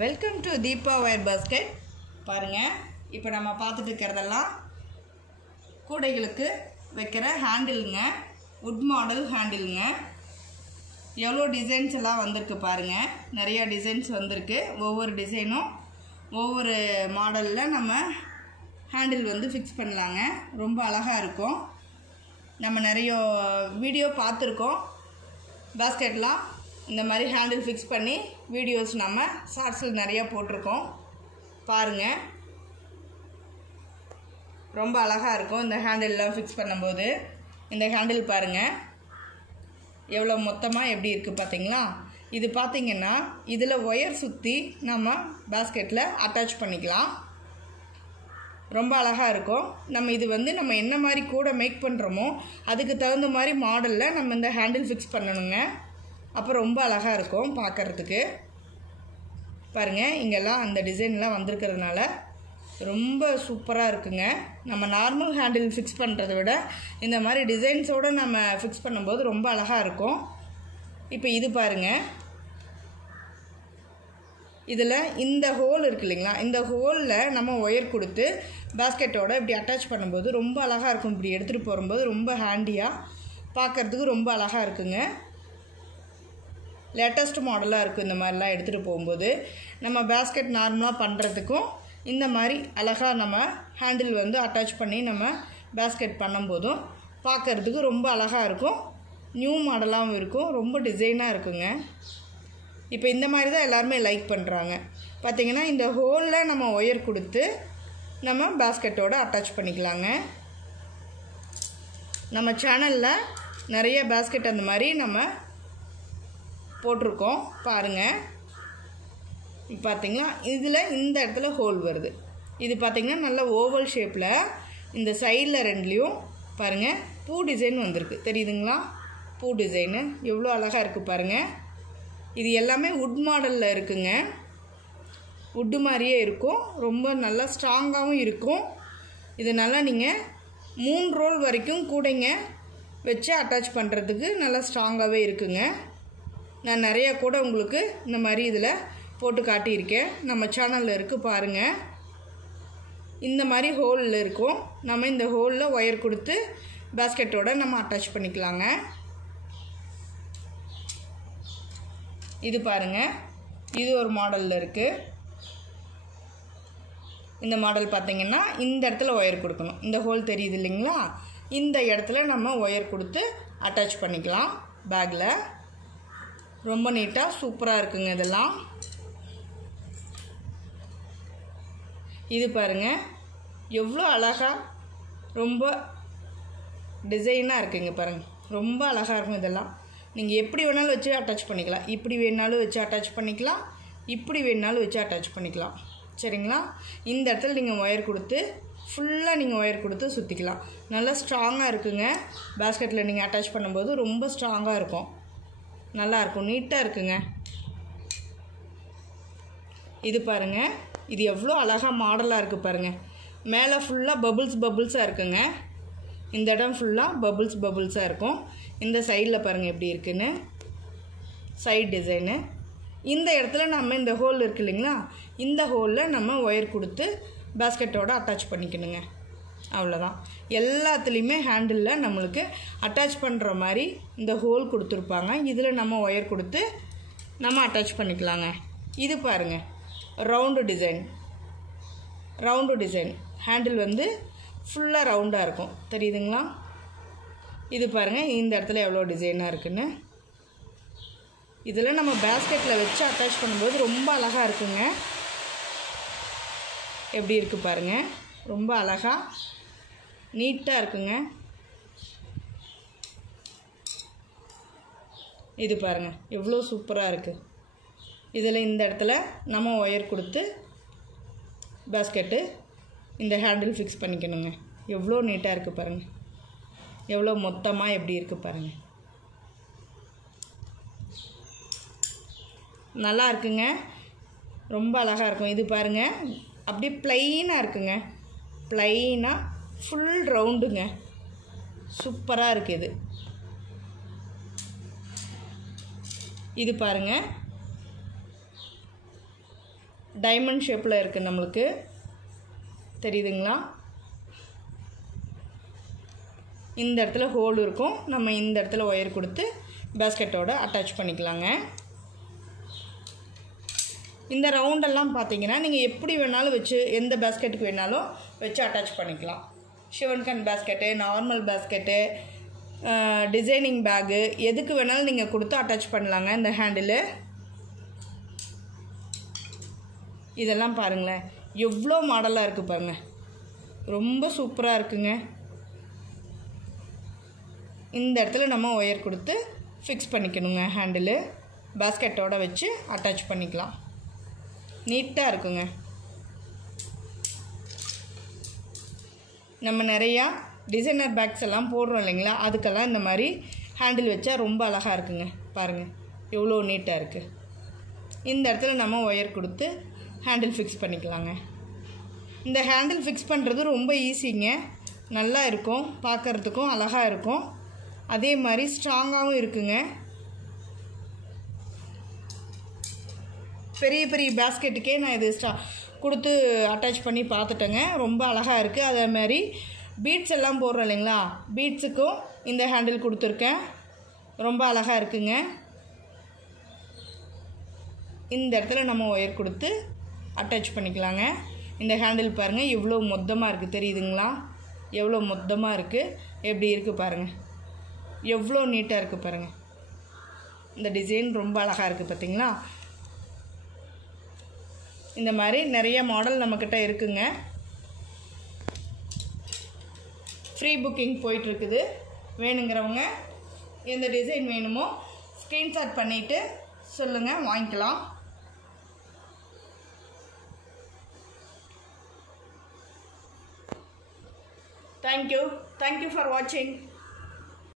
Welcome to Deepa wire basket. பாருங்கள், இப்போ நம்ம பார்த்துட்டு இருக்கிறதெல்லாம் கூடைகளுக்கு வைக்கிற ஹேண்டிலுங்க. Would model ஹேண்டிலுங்க. எவ்வளோ டிசைன்ஸ் எல்லாம் வந்திருக்கு பாருங்கள். நிறையா டிசைன்ஸ் வந்திருக்கு. ஒவ்வொரு டிசைனும் ஒவ்வொரு மாடலில் நம்ம ஹேண்டில் வந்து ஃபிக்ஸ் பண்ணலாங்க. ரொம்ப அழகாக இருக்கும். நம்ம நிறைய வீடியோ பார்த்துருக்கோம். பாஸ்கெட்லாம் இந்த மாதிரி ஹேண்டில் ஃபிக்ஸ் பண்ணி வீடியோஸ் நம்ம ஷார்ட்ஸில் நிறையா போட்டிருக்கோம். பாருங்கள், ரொம்ப அழகாக இருக்கும் இந்த ஹேண்டில்லாம் ஃபிக்ஸ் பண்ணும்போது. இந்த ஹேண்டில் பாருங்கள் எவ்வளோ மொத்தமாக எப்படி இருக்குது பார்த்தீங்களா? இது பார்த்திங்கன்னா இதில் ஒயர் சுற்றி நம்ம பாஸ்கெட்டில் அட்டாச் பண்ணிக்கலாம். ரொம்ப அழகாக இருக்கும். நம்ம இது வந்து நம்ம என்ன மாதிரி கூட மேக் பண்ணுறோமோ அதுக்கு தகுந்த மாதிரி மாடலில் நம்ம இந்த ஹேண்டில் ஃபிக்ஸ் பண்ணணுங்க. அப்போ ரொம்ப அழகாக இருக்கும் பார்க்குறதுக்கு. பாருங்கள், இங்கெல்லாம் அந்த டிசைன்லாம் வந்திருக்கிறதுனால ரொம்ப சூப்பராக இருக்குங்க. நம்ம நார்மல் ஹேண்டில் ஃபிக்ஸ் பண்ணுறதை விட இந்த மாதிரி டிசைன்ஸோடு நம்ம ஃபிக்ஸ் பண்ணும்போது ரொம்ப அழகாக இருக்கும். இப்போ இது பாருங்கள், இதில் இந்த ஹோல் இருக்கு இல்லைங்களா? இந்த ஹோலில் நம்ம ஒயர் கொடுத்து பாஸ்கெட்டோடு இப்படி அட்டாச் பண்ணும்போது ரொம்ப அழகாக இருக்கும். இப்படி எடுத்துகிட்டு போகும்போது ரொம்ப ஹேண்டியாக பார்க்குறதுக்கு ரொம்ப அழகாக இருக்குங்க. லேட்டஸ்ட் மாடலாக இருக்கும். இந்த மாதிரிலாம் எடுத்துகிட்டு போகும்போது நம்ம பாஸ்கெட் நார்மலாக பண்ணுறதுக்கும் இந்த மாதிரி அழகாக நம்ம ஹேண்டில் வந்து அட்டாச் பண்ணி நம்ம பாஸ்கெட் பண்ணும்போதும் பார்க்குறதுக்கு ரொம்ப அழகாக இருக்கும். நியூ மாடலாகவும் இருக்கும். ரொம்ப டிசைனாக இருக்குங்க. இப்போ இந்த மாதிரி தான் எல்லாருமே லைக் பண்ணுறாங்க. பார்த்திங்கன்னா இந்த ஹோலில் நம்ம ஒயர் கொடுத்து நம்ம பாஸ்கெட்டோடு அட்டாச் பண்ணிக்கலாங்க. நம்ம சேனலில் நிறைய பாஸ்கெட் அந்த மாதிரி நம்ம போட்டிருக்கோம். பாருங்கள், பார்த்திங்களா? இதில் இந்த இடத்துல ஹோல் வருது. இது பார்த்திங்கன்னா நல்ல ஓவல் ஷேப்பில் இந்த சைடில் ரெண்டுலேயும் பாருங்கள் பூ டிசைன் வந்திருக்கு. தெரியுதுங்களா? பூ டிசைனு எவ்வளோ அழகாக இருக்குது பாருங்கள். இது எல்லாமே வுட் மாடலில் இருக்குங்க. வுட்டு மாதிரியே இருக்கும். ரொம்ப நல்லா ஸ்ட்ராங்காகவும் இருக்கும். இதனால் நீங்கள் 3 ரோல் வரைக்கும் கூடைங்க வச்சு அட்டாச் பண்ணுறதுக்கு நல்லா ஸ்ட்ராங்காகவே இருக்குங்க. நான் நிறையா கூட உங்களுக்கு இந்த மாதிரி இதில் போட்டு காட்டியிருக்கேன். நம்ம சேனலில் இருக்குது பாருங்கள். இந்த மாதிரி ஹோலில் இருக்கும். நம்ம இந்த ஹோலில் ஒயர் கொடுத்து பாஸ்கெட்டோடு நம்ம அட்டாச் பண்ணிக்கலாங்க. இது பாருங்கள், இது ஒரு மாடலில் இருக்குது. இந்த மாடல் பார்த்திங்கன்னா இந்த இடத்துல ஒயர் கொடுக்கணும். இந்த ஹோல் தெரியுது இல்லைங்களா? இந்த இடத்துல நம்ம ஒயர் கொடுத்து அட்டாச் பண்ணிக்கலாம் பேக்கில். ரொம்ப நீட்டாக சூப்பராக இருக்குங்க இதெல்லாம். இது பாருங்கள் எவ்வளோ அழகாக ரொம்ப டிசைனாக இருக்குங்க. பாருங்கள், ரொம்ப அழகாக இருக்கும். இதெல்லாம் நீங்கள் எப்படி வேணாலும் வச்சு அட்டாச் பண்ணிக்கலாம். இப்படி வேணாலும் வச்சு அட்டாச் பண்ணிக்கலாம். இப்படி வேணாலும் வச்சு அட்டாச் பண்ணிக்கலாம். சரிங்களா? இந்த இடத்துல நீங்கள் ஒயர் கொடுத்து ஃபுல்லாக நீங்கள் ஒயர் கொடுத்து சுற்றிக்கலாம். நல்லா ஸ்ட்ராங்காக இருக்குங்க. பாஸ்கெட்டில் நீங்கள் அட்டாச் பண்ணும்போது ரொம்ப ஸ்ட்ராங்காக இருக்கும். நல்லாயிருக்கும். நீட்டாக இருக்குங்க. இது பாருங்கள், இது எவ்வளோ அழகாக மாடலாக இருக்குது பாருங்கள். மேலே ஃபுல்லாக பபுள்ஸாக இருக்குங்க. இந்த இடம் ஃபுல்லாக பபுள்ஸாக இருக்கும். இந்த சைடில் பாருங்கள் எப்படி இருக்குன்னு. Side design. இந்த இடத்துல நம்ம இந்த ஹோல் இருக்குது இல்லைங்களா? இந்த ஹோலில் நம்ம ஒயர் கொடுத்து பாஸ்கெட்டோடு அட்டாச் பண்ணிக்கணுங்க. அவ்வளோதான். எல்லாத்துலேயுமே ஹேண்டிலில் நம்மளுக்கு அட்டாச் பண்ணுற மாதிரி இந்த ஹோல் கொடுத்துருப்பாங்க. இதில் நம்ம ஒயர் கொடுத்து நம்ம அட்டாச் பண்ணிக்கலாங்க. இது பாருங்கள், ரவுண்டு டிசைன் ஹேண்டில் வந்து ஃபுல்லாக ரவுண்டாக இருக்கும். தெரியுதுங்களா? இது பாருங்கள், இந்த இடத்துல எவ்வளோ டிசைனாக இருக்குன்னு. இதில் நம்ம பாஸ்கெட்டில் வச்சு அட்டாச் பண்ணும்போது ரொம்ப அழகாக இருக்குங்க. எப்படி இருக்குது பாருங்கள். ரொம்ப அழகாக நீட்டாக இருக்குங்க. இது பாருங்கள் எவ்வளோ சூப்பராக இருக்குது. இதில் இந்த இடத்துல நம்ம ஒயர் கொடுத்து பாஸ்கெட்டு இந்த ஹேண்டில் ஃபிக்ஸ் பண்ணிக்கணுங்க. எவ்வளோ நீட்டாக இருக்குது பாருங்கள். எவ்வளோ மொத்தமாக எப்படி இருக்குது பாருங்கள். நல்லா இருக்குங்க. ரொம்ப அழகாக இருக்கும். இது பாருங்கள் அப்படியே ப்ளைனாக இருக்குங்க. ப்ளைனாக ஃபுல் ரவுண்டுங்க. சூப்பராக இருக்குது. இது பாருங்கள் டைமண்ட் ஷேப்பில் இருக்குது நம்மளுக்கு, தெரியுதுங்களா? இந்த இடத்துல ஹோல் இருக்கும். நம்ம இந்த இடத்துல ஒயர் கொடுத்து பேஸ்கெட்டோட அட்டாச் பண்ணிக்கலாங்க. இந்த ரவுண்டெல்லாம் பார்த்தீங்கன்னா நீங்கள் எப்படி வேணாலும் வச்சு எந்த பேஸ்கெட்டுக்கு வேணாலும் வச்சு அட்டாச் பண்ணிக்கலாம். ஷிவன்கன் basket, normal basket, designing bag, எதுக்கு வேணாலும் நீங்கள் கொடுத்து அட்டாச் பண்ணலாங்க. இந்த ஹேண்டிலு இதெல்லாம் பாருங்களேன், எவ்வளோ மாடலாக இருக்குது பாருங்கள், ரொம்ப சூப்பராக இருக்குங்க. இந்த இடத்துல நம்ம ஒயர் கொடுத்து ஃபிக்ஸ் பண்ணிக்கணுங்க. ஹேண்டிலு பேஸ்கெட்டோடு வச்சு அட்டாச் பண்ணிக்கலாம். நீட்டாக இருக்குங்க. நம்ம நிறையா டிசைனர் பேக்ஸ் எல்லாம் போடுறோம் இல்லைங்களா, அதுக்கெல்லாம் இந்த மாதிரி ஹேண்டில் வச்சா ரொம்ப அழகாக இருக்குங்க. பாருங்கள் எவ்வளோ நீட்டாக இருக்குது. இந்த இடத்துல நம்ம ஒயர் கொடுத்து ஹேண்டில் ஃபிக்ஸ் பண்ணிக்கலாங்க. இந்த ஹேண்டில் ஃபிக்ஸ் பண்ணுறது ரொம்ப ஈஸிங்க. நல்லா இருக்கும், பார்க்குறதுக்கும் அழகாக இருக்கும், அதே மாதிரி ஸ்ட்ராங்காகவும் இருக்குங்க. பெரிய பெரிய பேஸ்கெட்டுக்கே நான் இது கொடுத்து அட்டாச் பண்ணி பார்த்துட்டேங்க. ரொம்ப அழகாக இருக்குது. அதே மாதிரி பீட்ஸ் எல்லாம் போடுறோம் இல்லைங்களா, பீட்ஸுக்கும் இந்த ஹேண்டில் கொடுத்துருக்கேன். ரொம்ப அழகாக இருக்குங்க. இந்த இடத்துல நம்ம ஒயர் கொடுத்து அட்டாச் பண்ணிக்கலாங்க. இந்த ஹேண்டில் பாருங்கள் எவ்வளோ மொத்தமாக இருக்குது, தெரியுதுங்களா? எவ்வளோ மொத்தமாக இருக்குது, எப்படி இருக்குது பாருங்கள், எவ்வளோ நீட்டாக இருக்குது பாருங்கள். இந்த டிசைன் ரொம்ப அழகாக இருக்குது பார்த்தீங்களா? இந்த மாதிரி நிறைய மாடல் நம்மக்கிட்ட இருக்குங்க. ஃப்ரீ புக்கிங் போயிட்டுருக்குது. வேணுங்கிறவங்க எந்த டிசைன் வேணுமோ ஸ்க்ரீன்ஷாட் பண்ணிவிட்டு சொல்லுங்கள், வாங்கிக்கலாம். Thank you for watching.